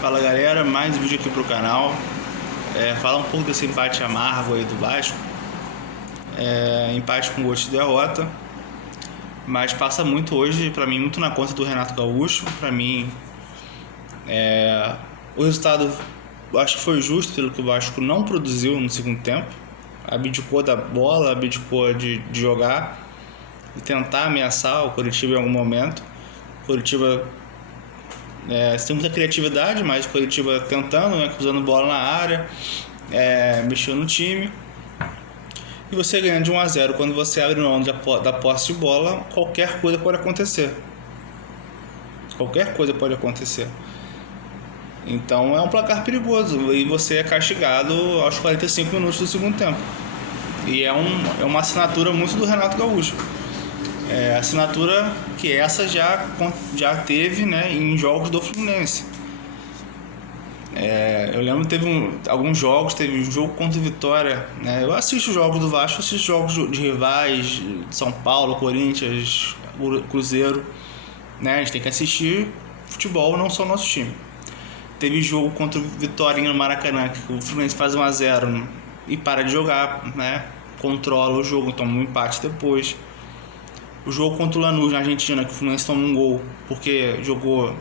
Fala galera, mais um vídeo aqui pro canal. Falar um pouco desse empate amargo aí do Vasco. Empate com gosto de derrota, mas passa muito hoje, pra mim, muito na conta do Renato Gaúcho. Pra mim, o resultado acho que foi justo pelo que o Vasco não produziu no segundo tempo. Abdicou da bola, abdicou de jogar e tentar ameaçar o Coritiba em algum momento. O Coritiba sem muita criatividade, mas o Coritiba tentando, cruzando bola na área, mexendo no time. E você ganhando de 1-0, quando você abre mão da posse de bola, qualquer coisa pode acontecer. Qualquer coisa pode acontecer. Então é um placar perigoso e você é castigado aos 45 minutos do segundo tempo. E é uma assinatura muito do Renato Gaúcho. Assinatura que essa já teve, em jogos do Fluminense. Eu lembro que teve alguns jogos, teve um jogo contra o Vitória. Eu assisto jogos do Vasco, assisto jogos de rivais, de São Paulo, Corinthians, Cruzeiro. A gente tem que assistir futebol, não só o nosso time. Teve jogo contra o Vitória no Maracanã, que o Fluminense faz 1-0 e para de jogar, controla o jogo, toma um empate depois. O jogo contra o Lanús na Argentina, que o Fluminense toma um gol porque jogou,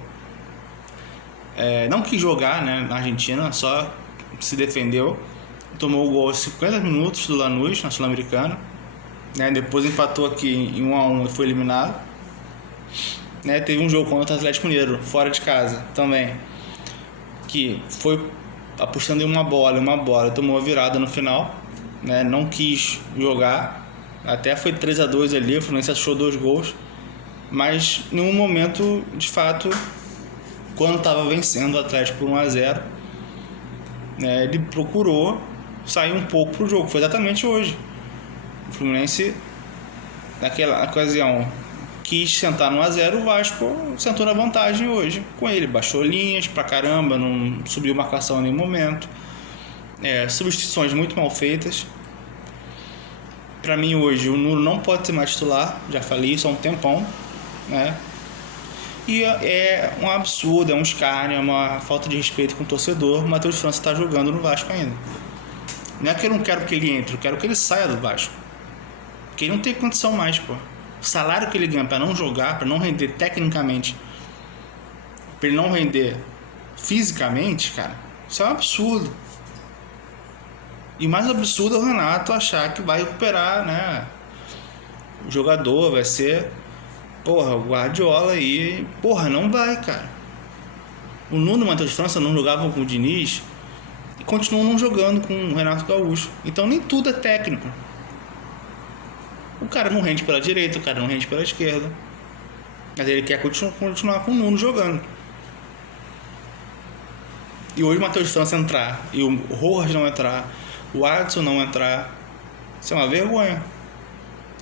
não quis jogar, na Argentina, só se defendeu. Tomou o gol aos 50 minutos do Lanús na Sul-Americana, depois empatou aqui em 1-1 e foi eliminado. Teve um jogo contra o Atlético Mineiro, fora de casa também, que foi apostando em uma bola, tomou a virada no final, não quis jogar. Até foi 3-2 ali, o Fluminense achou 2 gols, mas em um momento, de fato, quando estava vencendo o Atlético por 1-0, ele procurou sair um pouco pro jogo. Foi exatamente hoje. O Fluminense, naquela ocasião, quis sentar no 1-0, o Vasco sentou na vantagem hoje com ele. Baixou linhas pra caramba, não subiu marcação em nenhum momento. Substituições muito mal feitas. Pra mim hoje o Nuno não pode ser mais titular, já falei isso há um tempão, E é um absurdo, é um escárnio, é uma falta de respeito com o torcedor. O Matheus França está jogando no Vasco ainda. Não é que eu não quero que ele entre, eu quero que ele saia do Vasco. Porque ele não tem condição mais, pô. O salário que ele ganha pra não jogar, pra não render tecnicamente, pra ele não render fisicamente, cara, isso é um absurdo. E mais absurdo é o Renato achar que vai recuperar, o jogador, vai ser, o Guardiola aí. Não vai, cara. O Nuno e o Matheus França não jogavam com o Diniz e continuam não jogando com o Renato Gaúcho. Então nem tudo é técnico. O cara não rende pela direita, o cara não rende pela esquerda, mas ele quer continuar com o Nuno jogando. E hoje o Matheus França entrar e o Rojas não entrar, o Adson não entrar, isso é uma vergonha.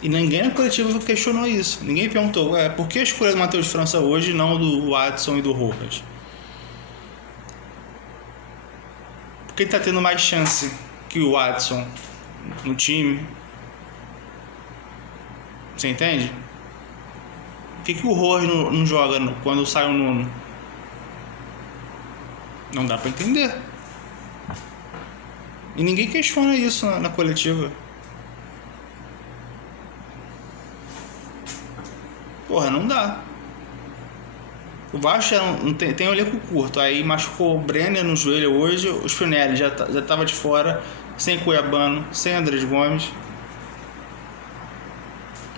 E ninguém na coletiva questionou isso. Ninguém perguntou, por que a escolha do Matheus França hoje e não do Adson e do Rojas? Porque ele tá tendo mais chance que o Adson no time. Você entende? Por que o Rojas não joga quando sai o Nuno? Não dá pra entender. E ninguém questiona isso na coletiva. Não dá. O Vasco tem um elenco curto. Aí machucou o Brenner no joelho hoje. O Spinelli já tava de fora. Sem Cuiabano, sem Andrés Gomes.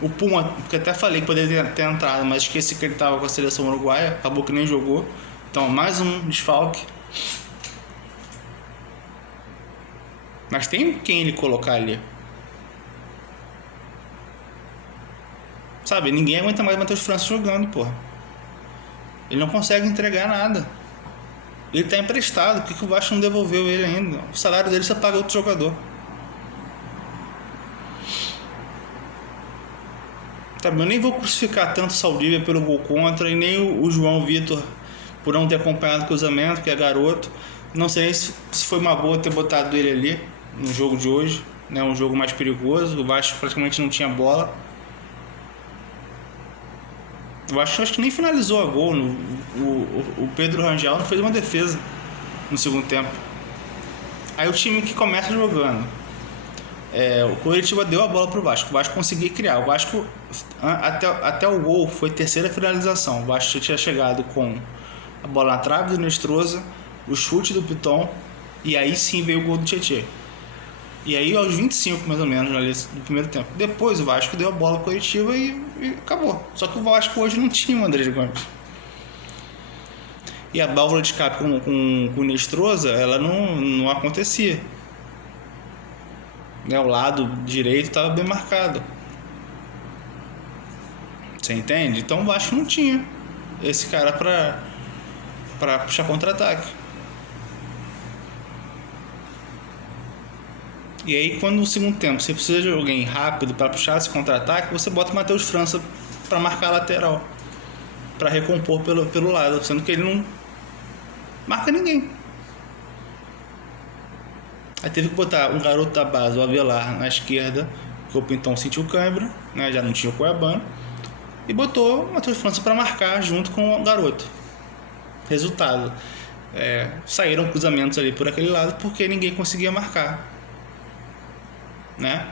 O Puma, que até falei que poderia ter entrado, mas esqueci que ele tava com a seleção uruguaia. Acabou que nem jogou. Então mais um desfalque. Mas tem quem ele colocar ali. Sabe, ninguém aguenta mais o Matheus França jogando, porra. Ele não consegue entregar nada. Ele tá emprestado, por que o Vasco não devolveu ele ainda? O salário dele você paga outro jogador. Sabe, eu nem vou crucificar tanto o Saldívia pelo gol contra e nem o João Vitor por não ter acompanhado o cruzamento, que é garoto. Não sei nem se foi uma boa ter botado ele ali no jogo de hoje, um jogo mais perigoso. O Vasco praticamente não tinha bola. Eu acho que nem finalizou a gol. O Pedro Rangel não fez uma defesa no segundo tempo. Aí o time que começa jogando, o Coritiba deu a bola pro Vasco. O Vasco conseguia criar. O Vasco, até o gol, foi a terceira finalização. O Vasco tinha chegado com a bola na trave do Nestroza, o chute do Piton, e aí sim veio o gol do Tietê. E aí aos 25 mais ou menos ali, do primeiro tempo. Depois o Vasco deu a bola pro Coritiba e acabou. Só que o Vasco hoje não tinha o Andrés Gomes. E a válvula de escape com o Nestroza, ela não acontecia. O lado direito estava bem marcado. Você entende? Então o Vasco não tinha esse cara para puxar contra-ataque. E aí, quando no segundo tempo você precisa de alguém rápido para puxar esse contra-ataque, você bota o Matheus França para marcar a lateral, para recompor pelo lado, sendo que ele não marca ninguém. Aí teve que botar um garoto da base, o Avelar, na esquerda, porque o Pintão sentiu câimbra, né? Já não tinha o Cuiabano, e botou o Matheus França para marcar junto com o garoto. Resultado, saíram cruzamentos ali por aquele lado porque ninguém conseguia marcar, né?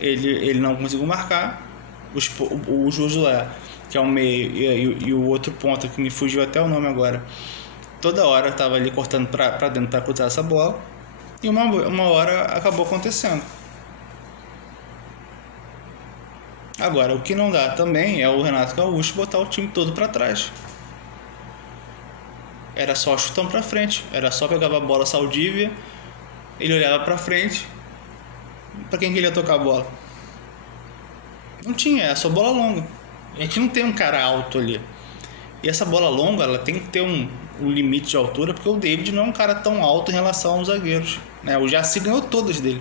Ele não conseguiu marcar. O Josué, que é o meio, e o outro ponta que me fugiu até o nome agora, toda hora estava ali cortando para dentro para cruzar essa bola, e uma hora acabou acontecendo. Agora, o que não dá também é o Renato Gaúcho botar o time todo para trás. Era só chutão para frente, era só pegar a bola Saldívia, ele olhava para frente. Para quem que ele ia tocar a bola? Não tinha, é só bola longa. A gente não tem um cara alto ali. E essa bola longa, ela tem que ter um limite de altura, porque o David não é um cara tão alto em relação aos zagueiros, né? O Jaci ganhou todas dele.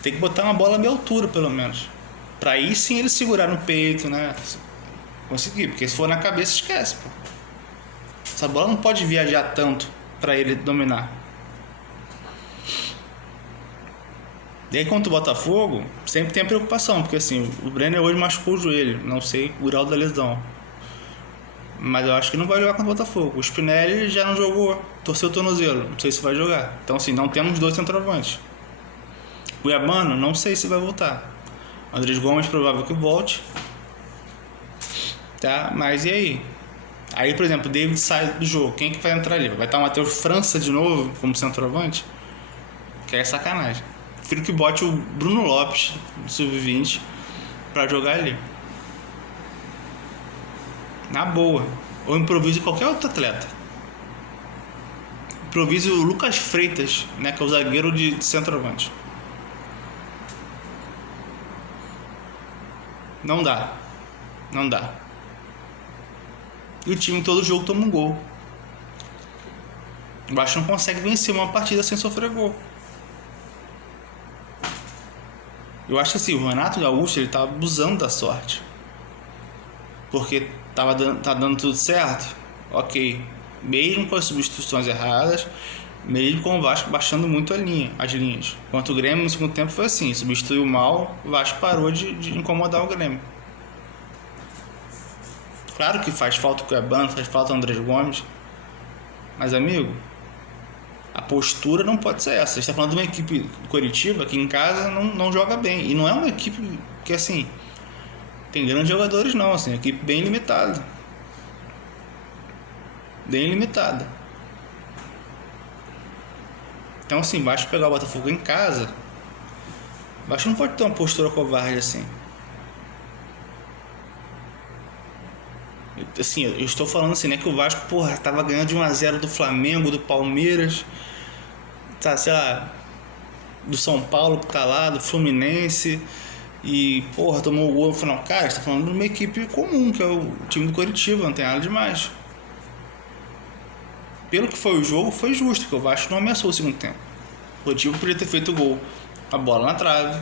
Tem que botar uma bola de altura, pelo menos. Pra aí sim ele segurar no peito, né? Conseguir, porque se for na cabeça, esquece, pô. Essa bola não pode viajar tanto pra ele dominar. E aí contra o Botafogo, sempre tem a preocupação, porque assim, o Brenner hoje machucou o joelho, não sei o grau da lesão, mas eu acho que não vai jogar contra o Botafogo. O Spinelli já não jogou, torceu o tornozelo, não sei se vai jogar. Então assim, não temos dois centroavantes. O Cuiabano, não sei se vai voltar. O Andrés Gomes, provável que volte, tá? Mas e aí? Aí, por exemplo, o David sai do jogo, quem que vai entrar ali? Vai estar o Matheus França de novo como centroavante? Que é sacanagem. Prefiro que bote o Bruno Lopes, do Sub-20, pra jogar ali. Na boa. Ou improvise qualquer outro atleta. Improvise o Lucas Freitas, né, que é o zagueiro de centroavante. Não dá. Não dá. E o time todo jogo toma um gol. O Vasco não consegue vencer uma partida sem sofrer gol. Eu acho que assim, o Renato Gaúcho, ele tá abusando da sorte. Porque tá dando tudo certo. Ok. Mesmo com as substituições erradas, mesmo com o Vasco baixando muito as linhas. Enquanto o Grêmio no segundo tempo foi assim, substituiu mal, o Vasco parou de incomodar o Grêmio. Claro que faz falta o Cuiabano, faz falta o Andrés Gomes. Mas amigo, a postura não pode ser essa. Você está falando de uma equipe do Coritiba que em casa não joga bem. E não é uma equipe que, assim, tem grandes jogadores, não. Assim, é uma equipe bem limitada. Bem limitada. Então, assim, basta pegar o Botafogo em casa. Basta não pode ter uma postura covarde assim. Assim, eu estou falando assim, né? Que o Vasco, porra, tava ganhando de 1-0 do Flamengo, do Palmeiras, tá, sei lá, do São Paulo que tá lá, do Fluminense, e, porra, tomou o gol no final. Cara, você tá falando de uma equipe comum, que é o time do Coritiba, não tem nada demais. Pelo que foi o jogo, foi justo, porque o Vasco não ameaçou o segundo tempo. O Coritiba podia ter feito o gol, a bola na trave,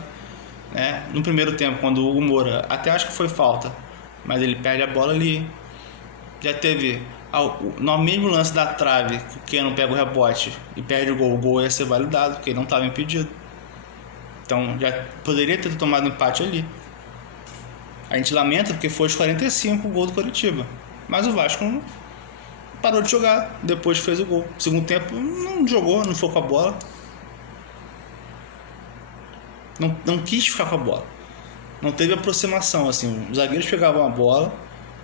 né? No primeiro tempo, quando o Hugo Moura, até acho que foi falta, mas ele perde a bola ali. Já teve no mesmo lance da trave, que o Keno pega o rebote e perde o gol ia ser validado, porque ele não estava impedido. Então já poderia ter tomado empate ali. A gente lamenta porque foi aos 45 o gol do Coritiba. Mas o Vasco não parou de jogar depois que fez o gol. Segundo tempo não jogou, não foi com a bola. Não quis ficar com a bola. Não teve aproximação, assim. Os zagueiros pegavam a bola,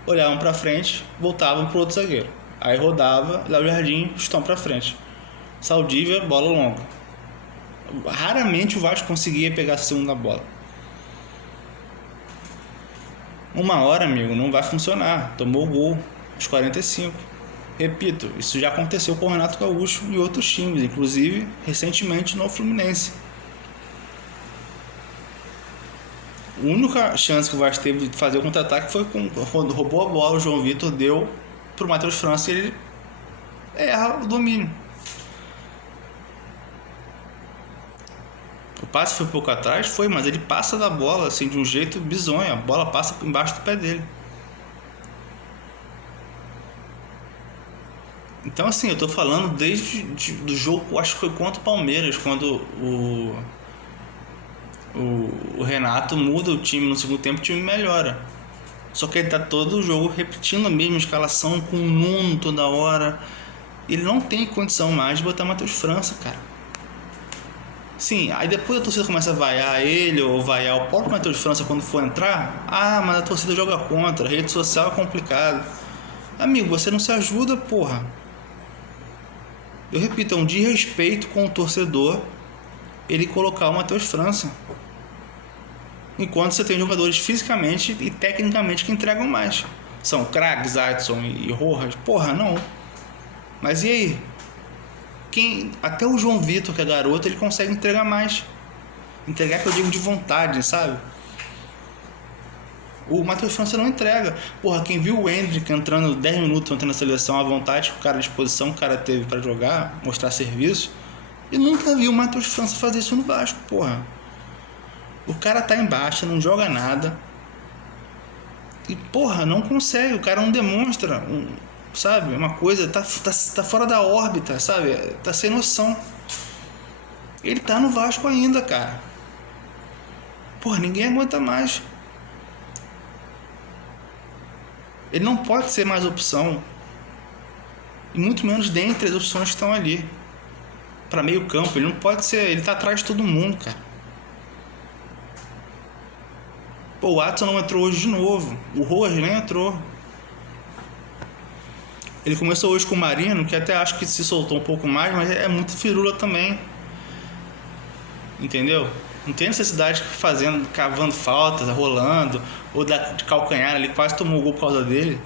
olhavam pra frente, voltavam pro outro zagueiro. Aí rodava, Léo Jardim, chutão pra frente. Saldívia, bola longa. Raramente o Vasco conseguia pegar a segunda bola. Uma hora, amigo, não vai funcionar. Tomou o gol aos 45. Repito, isso já aconteceu com o Renato Gaúcho e outros times, inclusive recentemente no Fluminense. A única chance que o Vasco teve de fazer o contra-ataque foi quando roubou a bola, o João Vitor deu pro Matheus França e ele erra o domínio. O passe foi um pouco atrás, mas ele passa da bola assim de um jeito bizonho, a bola passa embaixo do pé dele. Então assim, eu tô falando desde do jogo, acho que foi contra o Palmeiras, quando o Renato muda o time no segundo tempo, o time melhora. Só que ele tá todo o jogo repetindo a mesma escalação com o Nuno toda hora. Ele não tem condição mais de botar Matheus França, cara. Sim, aí depois a torcida começa a vaiar ele ou vaiar o próprio Matheus França quando for entrar. Ah, mas a torcida joga contra, a rede social é complicado. Amigo, você não se ajuda, porra. Eu repito, é um desrespeito com o torcedor ele colocar o Matheus França. Enquanto você tem jogadores fisicamente e tecnicamente que entregam mais. São craques, Adson e Rojas. Porra, não. Mas e aí? Até o João Vitor, que é garoto, ele consegue entregar mais. Entregar, que eu digo, de vontade, sabe? O Matheus França não entrega. Porra, quem viu o Endrick entrando 10 minutos entrando na seleção à vontade, com o cara à disposição, o cara teve pra jogar, mostrar serviço, e nunca viu o Matheus França fazer isso no Vasco, porra. O cara tá embaixo, não joga nada. E, porra, não consegue. O cara não demonstra, sabe? Uma coisa, tá fora da órbita, sabe? Tá sem noção. Ele tá no Vasco ainda, cara. Porra, ninguém aguenta mais. Ele não pode ser mais opção. E muito menos dentre as opções que estão ali. Pra meio campo, ele não pode ser. Ele tá atrás de todo mundo, cara. Pô, o Adson não entrou hoje de novo. O Rojas nem entrou. Ele começou hoje com o Marino, que até acho que se soltou um pouco mais, mas é muito firula também. Entendeu? Não tem necessidade de cavando faltas, rolando, ou de calcanhar ali, quase tomou o gol por causa dele.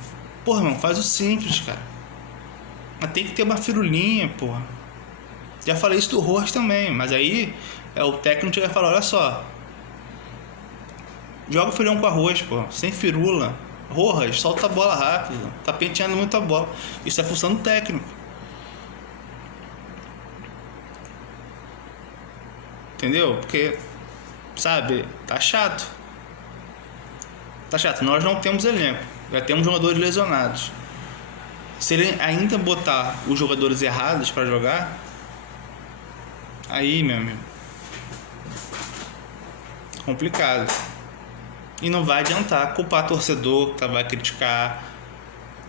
Porra, irmão, faz o simples, cara. Mas tem que ter uma firulinha, porra. Já falei isso do Rojas também, mas aí é o técnico que vai falar, olha só. Joga o feijão com arroz, pô, sem firula. Rojas, solta a bola rápido. Tá penteando muito a bola. Isso é função do técnico. Entendeu? Porque, sabe, tá chato. Tá chato. Nós não temos elenco. Já temos jogadores lesionados. Se ele ainda botar os jogadores errados pra jogar, aí, meu amigo, complicado. E não vai adiantar culpar torcedor, que vai criticar.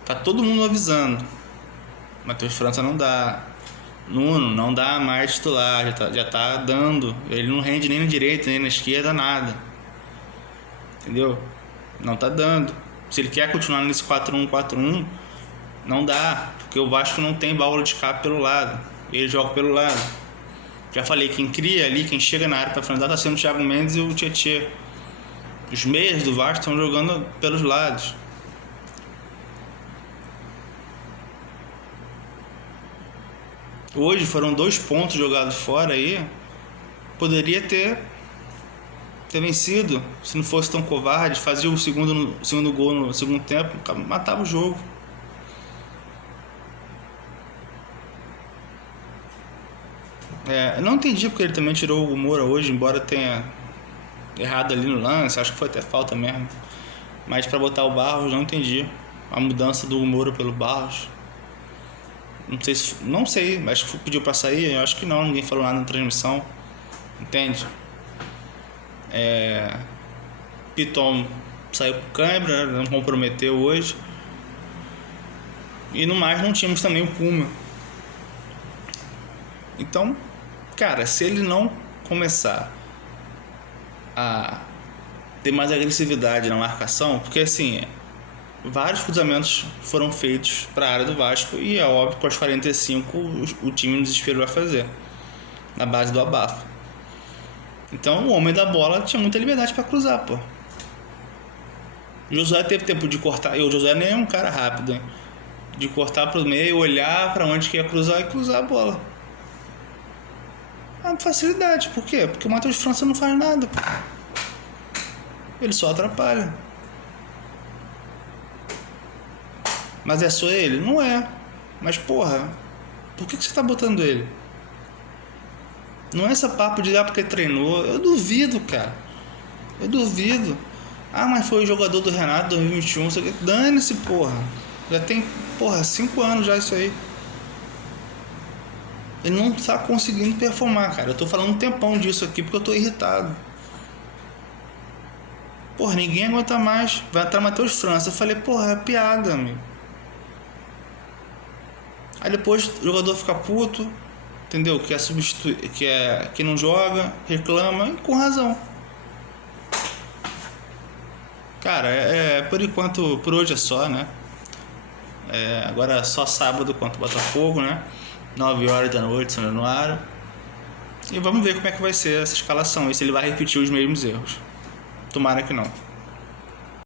Tá todo mundo avisando. Matheus França não dá. Nuno não dá mais titular, já tá dando. Ele não rende nem na direita, nem na esquerda, nada. Entendeu? Não tá dando. Se ele quer continuar nesse 4-1-4-1, não dá. Porque o Vasco não tem válvula de escape pelo lado. Ele joga pelo lado. Já falei, quem cria ali, quem chega na área pra finalizar tá sendo o Thiago Mendes e o Tietê. Os meias do Vasco estão jogando pelos lados. Hoje foram 2 pontos jogados fora aí. Poderia ter vencido. Se não fosse tão covarde, fazia o segundo gol no segundo tempo, matava o jogo. Eu não entendi porque ele também tirou o Moura hoje, embora tenha errado ali no lance, acho que foi até falta mesmo. Mas pra botar o Barros, não entendi a mudança do Moura pelo Barros. Não sei, mas pediu pra sair, eu acho que não, ninguém falou nada na transmissão. Entende? Piton saiu com cãibra, não comprometeu hoje. E no mais não tínhamos também o Puma. Então, cara, se ele não começar a ter mais agressividade na marcação, porque assim, vários cruzamentos foram feitos para a área do Vasco e é óbvio que com os 45 o time no desespero vai fazer, na base do abafo. Então o homem da bola tinha muita liberdade para cruzar, pô. O Josué teve tempo de cortar, e o Josué nem é um cara rápido, hein? De cortar pro meio, olhar para onde que ia cruzar e cruzar a bola. É uma facilidade, por quê? Porque o Matheus França não faz nada, pô. Ele só atrapalha. Mas é só ele? Não é. Mas porra, por que você tá botando ele? Não é essa papo de porque treinou. Eu duvido, cara. Eu duvido. Ah, mas foi o jogador do Renato 2021. Dane-se, porra. Já tem, porra, 5 anos já isso aí. Ele não tá conseguindo performar, cara. Eu tô falando um tempão disso aqui porque eu tô irritado. Porra, ninguém aguenta mais. Vai entrar Matheus França. Eu falei, porra, é piada, amigo. Aí depois o jogador fica puto, entendeu? Quer substituir, que não joga, reclama, e com razão. Cara, por enquanto, por hoje é só, né? Agora é só sábado contra o Botafogo, né? 9 horas da noite, São Januário. E vamos ver como é que vai ser essa escalação e se ele vai repetir os mesmos erros. Tomara que não.